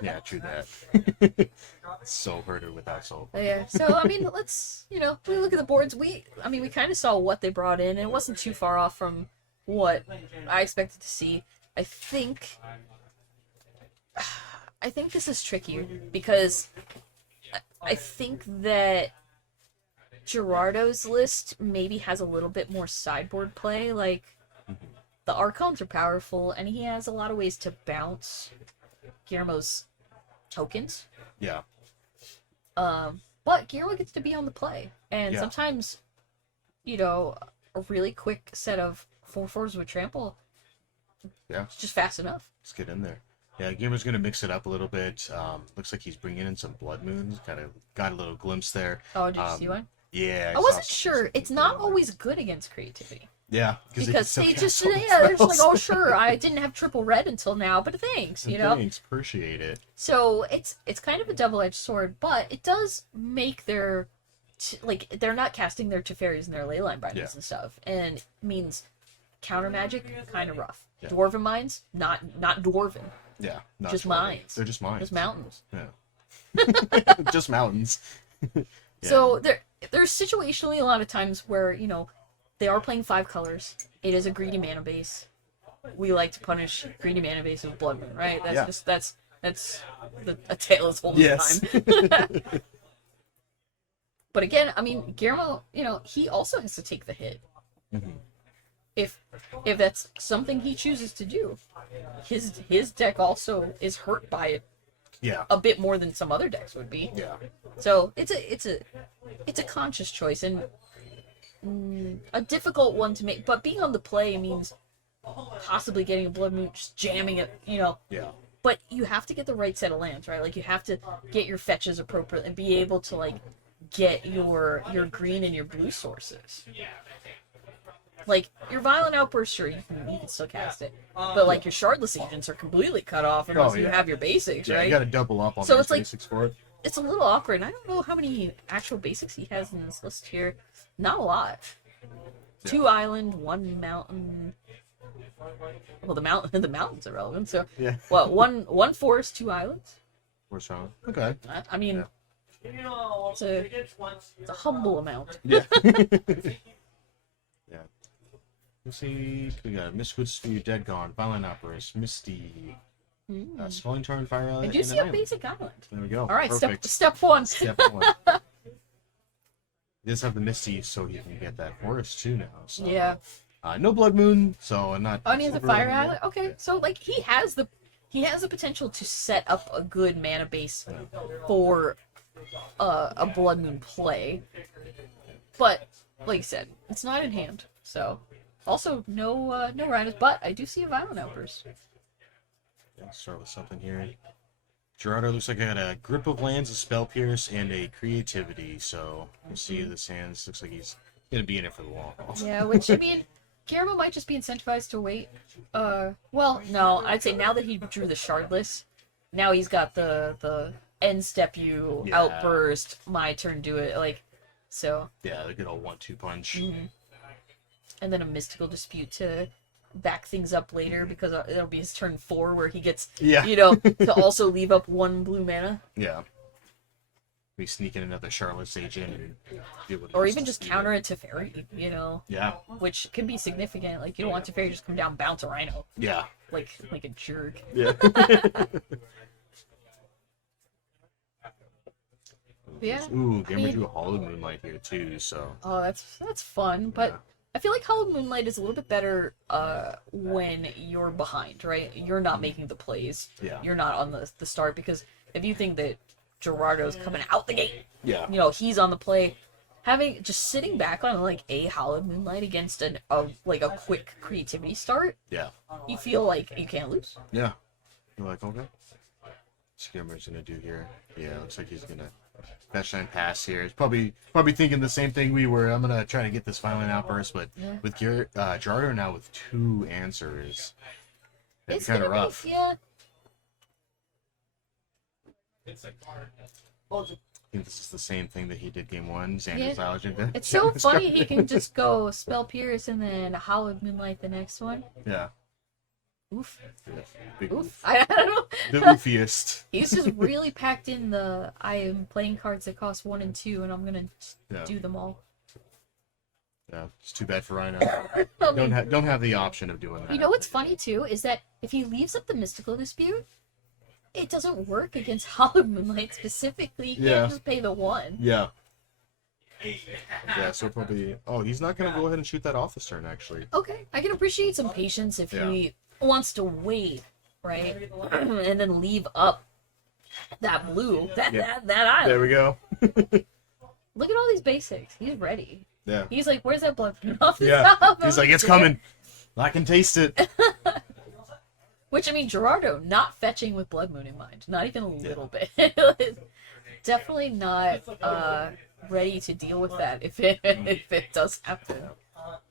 yeah, true that. Soul Herder without soul. Yeah. So I mean, let's we look at the boards. We kind of saw what they brought in, and it wasn't too far off from what I expected to see. I think this is tricky because I think that Gerardo's list maybe has a little bit more sideboard play. Like, the Archons are powerful, and he has a lot of ways to bounce Guillermo's tokens. Yeah. But Guillermo gets to be on the play, and sometimes, a really quick set of 4/4s with trample. Yeah. It's just fast enough. Let's get in there. Yeah, Gamer's gonna mix it up a little bit. Looks like he's bringing in some Blood Moons. Kind of got a little glimpse there. Oh, did you see one? Yeah, I saw wasn't something sure. It's blue not in there. always good against creativity. Yeah, Because they they can just, still cast yeah, all they're just like, spells. oh, sure, I didn't have triple red until now, but thanks, you know? Thanks, appreciate it. So it's kind of a double-edged sword, but it does make their, like, they're not casting their Teferis and their Leyline Bindings Yeah. and stuff, and means counter magic, kind of rough. Yeah. Dwarven mines, not dwarven, Yeah, not just dwarven. mines. They're just mines. just mountains. Yeah, just mountains. Yeah. So there's situationally a lot of times where, you know, they are playing 5 colors. It is a greedy mana base. We like to punish greedy mana base with Blood Moon, right? That's Yeah. just that's a tale as old as Yes. time. But again, I mean, Guillermo, you know, he also has to take the hit. Mhm. If that's something he chooses to do, his deck also is hurt by it Yeah. a bit more than some other decks would be. Yeah. So it's a conscious choice and a difficult one to make. But being on the play means possibly getting a Blood Moon, just jamming it, you know. Yeah. But you have to get the right set of lands, right? Like you have to get your fetches appropriate and be able to like get your green and your blue sources. Like your Violent Outburst, sure, you can still cast it, but like your Shardless Agents are completely cut off unless you yeah. have your basics, Yeah, right? you got to double up on So those it's like- basics for it. It's a little awkward. And I don't know how many actual basics he has in this list here. Not a lot. Yeah. 2 island, 1 mountain. Well, the mountain's irrelevant. So Yeah. what? One forest, 2 islands. Where's Sean? Okay. I mean, Yeah. You know, It's a- it's once. it's a humble amount. Yeah. Yeah. Let's see. We got Mistwood Spear, Dead Gone, Violent Outburst, Misty, Sculling Torn, Fire I Island, do and see an a island. basic island. There we go. All right, Perfect. step 1. Step one. He does have the Misty, so he can get that forest too now. So. Yeah. No Blood Moon, so I'm not. Oh, and he has a super fire over island. it. Okay, so like he has the potential to set up a good mana base for a Blood Moon play, but like I said, it's not in hand. So also no Rhinos, but I do see a Violent Outburst. Yeah, let's start with something here. Gerardo looks like I got a Grip of Lands, a Spell Pierce, and a Creativity. So we'll see this hand. Looks like he's gonna be in it for the long haul. Yeah, which I mean, Guillermo might just be incentivized to wait. Well, no, I'd say now that he drew the Shardless, now he's got the end step you Yeah. outburst, my turn do it, like so. Yeah, the good old 1-2 punch. Mm-hmm. And then a Mystical Dispute to back things up later because it'll be his turn 4 where he gets, Yeah. you know, to also leave up 1 blue mana. Yeah. We sneak in another Charlotte's Agent and deal with Or this even just dispute. counter it to Teferi, you know, Yeah. which can be significant. Like, you don't want Teferi to just come down, bounce a Rhino, Yeah. like a jerk. Yeah. Yeah. Ooh, I Gamer mean- drew a Hollow Moonlight here too, so Oh, that's fun, but Yeah. I feel like Hollow Moonlight is a little bit better when you're behind, right? You're not making the plays. Yeah. You're not on the start, because if you think that Gerardo's coming out the gate, yeah. you know, he's on the play, just sitting back on like a Hollow Moonlight against a quick creativity start, Yeah. you feel like you can't lose. Yeah. You're like, okay. What's Gamer's gonna do here? Yeah, looks like he's gonna Fetchline pass here. He's probably thinking the same thing we were. I'm gonna try to get this Violent Outburst, but Yeah. with Gerardo now with 2 answers, it's It's kind of gonna be- rough. yeah. I think this is the same thing that he did game 1. Xander's Yeah. Allergen. It's so funny he can just go Spell Pierce and then Hollow Moonlight the next one. Yeah. Oof. Big Oof. I don't know. The oofiest. He's just really packed in I am playing cards that cost 1 and 2, and I'm gonna Yeah. do them all. Yeah. It's too bad for Rhino. I mean, Don't have the option of doing that. you know what's funny too is that if he leaves up the Mystical Dispute, it doesn't work against Hollow Moonlight specifically. You Yeah. can't just pay the 1. Yeah. Yeah, so probably. Oh, he's not gonna go ahead and shoot that off this turn. Actually. Okay, I can appreciate some patience if Yeah. he wants to wait, right, and then leave up that blue, that island. There we go. Look at all these basics. He's ready. Yeah. He's like, "Where's that blood off the Yeah. top?" He's like, it's coming. I can taste it. Which, I mean, Gerardo not fetching with Blood Moon in mind. Not even a little bit. Definitely not ready to deal with that if it does happen.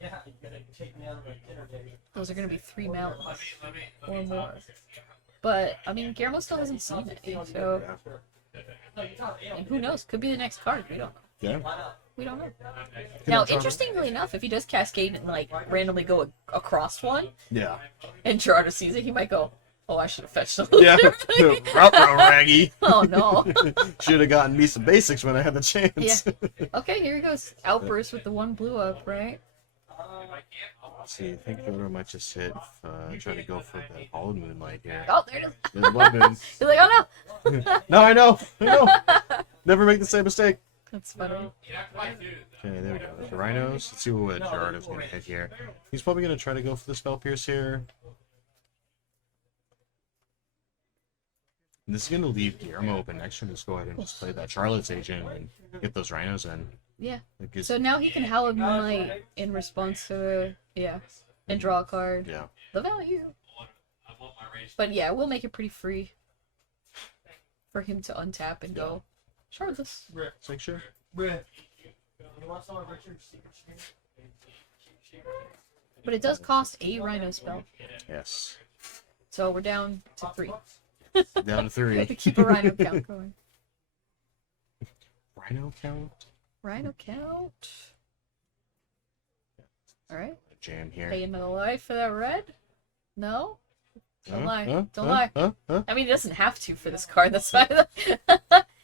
Yeah, you're gonna take me out of my dinner date. Those are going to be 3 mountains or more. But, I mean, Guillermo still hasn't seen it, so... And who knows? Could be the next card. We don't know. Yeah. We don't know. Now, interestingly enough, if he does Cascade and, like, randomly go across one, Yeah. and Gerardo sees it, he might go, oh, I should have fetched them. Yeah. Ruh-roh, Raggy. Oh, no. Should have gotten me some basics when I had the chance. Yeah. Okay, here he goes. Outburst with the 1 blue up, right? Let's see, I think Yoda might just hit, try to go for the Hollow Moonlight here. Oh, there it is. There's Blood Moon. He's like, oh, no. No, I know. Never make the same mistake. That's funny. Okay, there we go. There's the Rhinos. Let's see what Gerardo's going to hit here. He's probably going to try to go for the Spell Pierce here. And this is going to leave Guillermo open next turn. Just go ahead and just play that Charlotte's Agent and get those Rhinos in. Yeah. Like, So now he can Howl Moonlight in response to, and draw a card. yeah. The value. But yeah, we'll make it pretty free for him to untap and go, Charlotte. Let's make sure. You want some of Richard's secret shmear? But it does cost a Rhino spell. Yes. So we're down to 3. Down to 3. To keep a Rhino count going. Rhino count? Rhino count. Alright. Jam here. Pay another life for that red? No? Don't lie. Don't Huh? lie. Huh? Huh? I mean, he doesn't have to for this card. That's fine.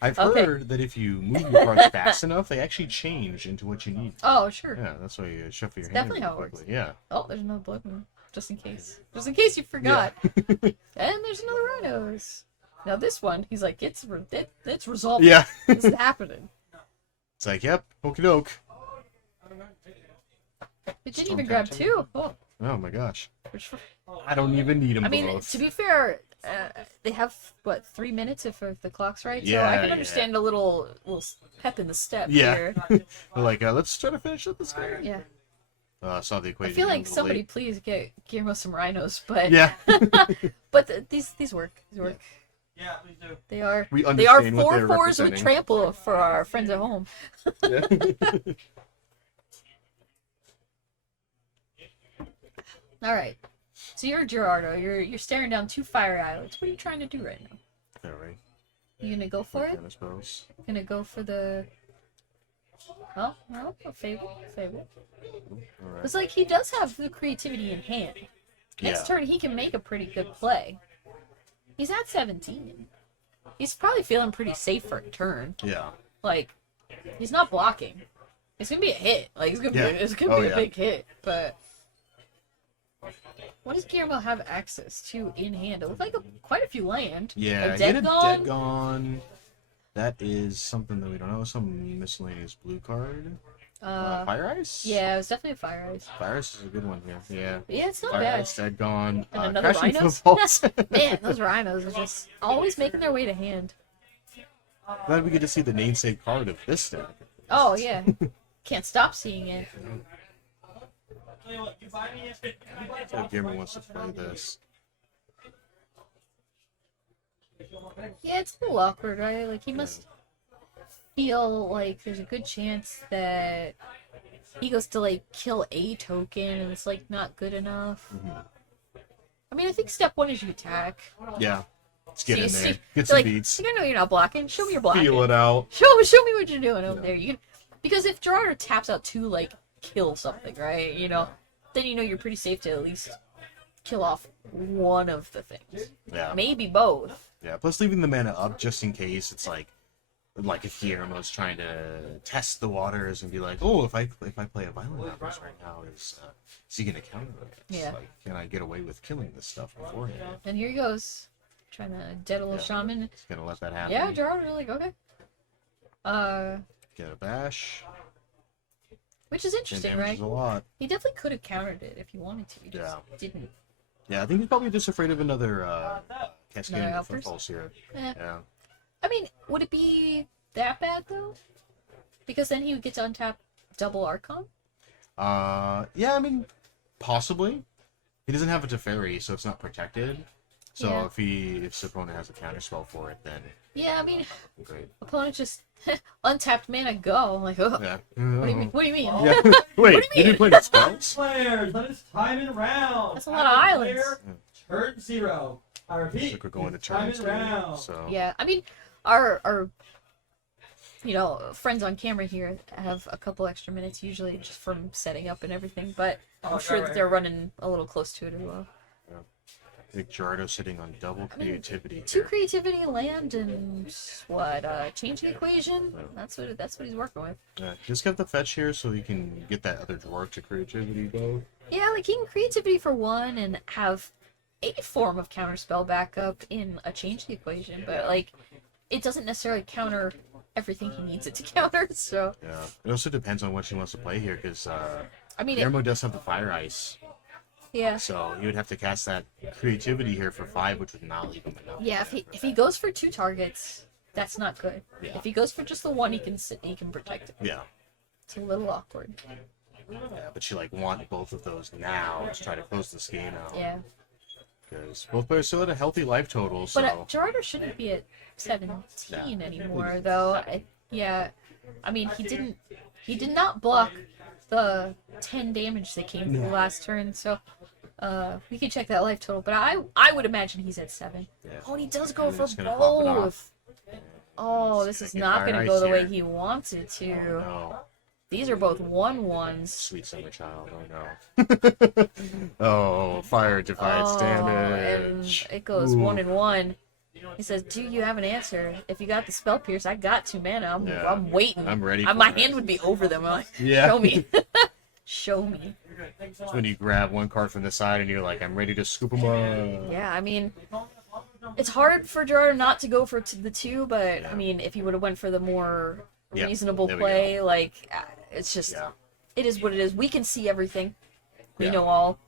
I've Okay. heard that if you move your cards fast enough, they actually change into what you need. Oh, sure. Yeah, that's why you shuffle your hand Definitely really how it works. quickly. Yeah. Oh, there's another Blood Moon. Just in case. Just in case you forgot. And there's another Rhinos. Now this one, he's like, it's resolved. Yeah. This is happening. It's like, yep, okie doke. It didn't Storm even grab Count 2. Oh, Oh my gosh. which, I don't even need them I mean, both. to be fair, they have, what, 3 minutes if the clock's right? So Yeah, I can yeah. understand a little pep in the step Yeah. here. They're like, let's try to finish up this game. Yeah. Saw the I equation. feel a like little somebody late. please get Guillermo some Rhinos, but Yeah. but these work. These work. Yeah, please do. They are We they are understand what 4/4s they're with representing. trample for our friends at home. Yeah. All right. So you're Gerardo. You're staring down 2 fire islets. What are you trying to do right now? All right. You gonna go for it? I suppose. Gonna go for the. Oh, no, a Fable. All right. It's like he does have the creativity in hand. Next turn he can make a pretty good play. He's at 17. He's probably feeling pretty safe for a turn. Yeah. Like, he's not blocking. It's gonna be a hit. Like it's gonna Yeah. be it's gonna Oh, be yeah. a big hit. But what does Guillermo have access to in hand? It looks like quite a few land. Yeah. A Get Dead a Gone? Dead Gone. That is something that we don't know. Some miscellaneous blue card. Fire Ice? Yeah, it was definitely a fire ice. Fire Ice is a good one here. Yeah. Yeah, it's not Fire bad. Ice, Dead Gone. And another Crashing Rhinos? Footballs. Man, those Rhinos are just always making their way to hand. Glad we get to see the namesake card of this deck. Oh yeah, can't stop seeing it. Tell you what, you buy me a... So Gamer wants to play this. Yeah, it's a little awkward, right? Like he must feel like there's a good chance that he goes to like kill a token and it's like not good enough. I mean, I think step 1 is you attack. Yeah. Let's get in there. Get You're some like, beats. I know you're not blocking. Show me your blocking. Feel it out. Show me what you're doing over there. You can, because if Gerardo taps out 2, like kill something, right? You know, then you know you're pretty safe to at least kill off one of the things. Yeah. Maybe both. Yeah. Plus leaving the mana up just in case it's like if Guillermo's trying to test the waters and be like, oh, if I play a violent outburst right now, is he gonna counter it? Yeah. Like, can I get away with killing this stuff beforehand? And here he goes, trying to dead a little shaman. He's gonna let that happen. Yeah, Gerardo's like, okay. Get a bash. Which is And interesting, damages right? a lot. He definitely could have countered it if he wanted to. He just didn't. Yeah, I think he's probably just afraid of another cascading Another of outburst? footballs here. Eh. Yeah. I mean, would it be that bad though? Because then he would get to untap double Archon. Yeah, I mean, possibly. He doesn't have a Teferi, so it's not protected. So Yeah. if his opponent has a counter spell for it, then Yeah, I mean, great. opponent just untapped mana go. I'm like, oh, Yeah. what do you mean? What do you mean? Yeah. Wait, do you did you mean? play the spells? Players, let us time in round. That's a lot of islands. Turn 0. I Looks repeat. like we're going to time turns in here, round. so Yeah, I mean, our friends on camera here have a couple extra minutes usually just from setting up and everything, but I'm sure that they're running a little close to it as well. I think Gerardo's sitting on double creativity. 2 here. creativity, land, and what? Change the equation. That's what he's working with. Just get the fetch here so he can get that other dwarf to creativity go. Yeah, like he can creativity for 1 and have a form of counterspell backup in a change the equation, but like it doesn't necessarily counter everything he needs it to counter. So Yeah. It also depends on what he wants to play here, because I mean, Guillermo does have the fire ice, yeah. so he would have to cast that creativity here for 5, which would not leave him enough. Yeah, if he goes for 2 targets, that's not good. Yeah. If he goes for just the 1, he can protect it. Yeah. It's a little awkward. Yeah, but you want both of those now to try to close this game out. Yeah. Because both players still had a healthy life total, so But Gerardo shouldn't be at 17 anymore, though. I mean, he did not block the 10 damage that came from the last turn, so we can check that life total. But I would imagine he's at 7. Yeah. Oh, and he does go He's for gonna pop it off. both. Oh, this is Get not fire going to ice go the way here. he wants it to. Oh, no. These are both 1/1s. Sweet summer child, oh no. Oh, fire defiance Oh, damage. and it goes Ooh. 1 and 1. He says, "Do you have an answer? If you got the spell pierce, I got 2 mana. Yeah. I'm waiting. I'm ready My for it. hand would be over them. I'm like, Yeah. show me, show me." It's when you grab one card from the side and you're like, I'm ready to scoop them up. Yeah, I mean, it's hard for Gerardo not to go for the 2, but Yeah. I mean, if he would have went for the more Yep, reasonable there we play, like it's just, Yeah. it is what it is. We can see everything. We Yeah. know all.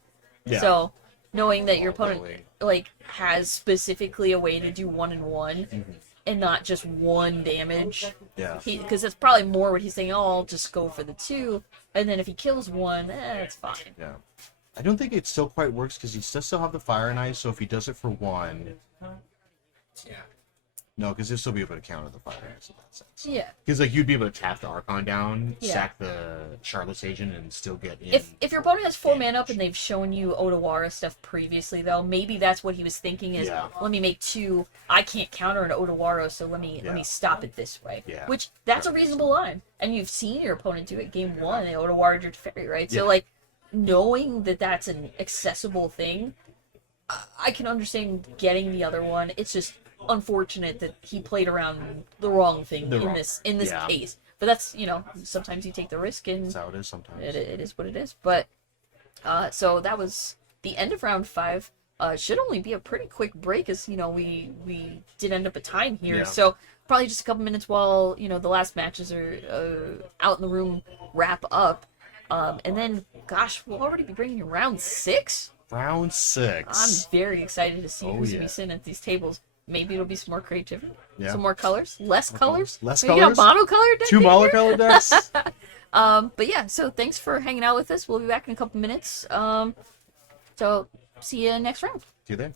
Yeah. So knowing that your opponent Totally. like has specifically a way to do 1 and 1 Mm-hmm. and not just 1 damage, Yeah. because that's probably more what he's saying. Oh, I'll just go for the 2, and then if he kills 1, it's fine. Yeah. I don't think it still quite works because he does still have the fire and ice, so if he does it for 1. No, because he'll still be able to counter the fire and ice in that sense. Yeah. Because you'd be able to tap the Archon down, Yeah. sack the Charlotte's Agent, and still get in. If your opponent has 4 mana up and they've shown you Odawara stuff previously, though, maybe that's what he was thinking is, Yeah. let me make 2. I can't counter an Odawara, so let me stop it this way. Yeah. Which that's a reasonable line, and you've seen your opponent do it. Game 1, they Odawara your Teferi, right? Yeah. So like knowing that that's an accessible thing, I can understand getting the other one. It's just unfortunate that he played around the wrong thing in this yeah. case. But that's sometimes you take the risk and That's how it is sometimes. it is what it is. But so that was the end of round 5. Should only be a pretty quick break, as we did end up at time here. Yeah. So probably just a couple minutes while the last matches are out in the room wrap up, and then gosh, we'll already be bringing you round 6. Round 6. I'm very excited to see who's gonna yeah. be sitting at these tables. Maybe it'll be some more creativity, Yeah. some more colors, less colors, Less maybe colors? a monocolored deck. 2 in here? monocolored decks. But yeah, so thanks for hanging out with us. We'll be back in a couple minutes. So see you next round. See you then.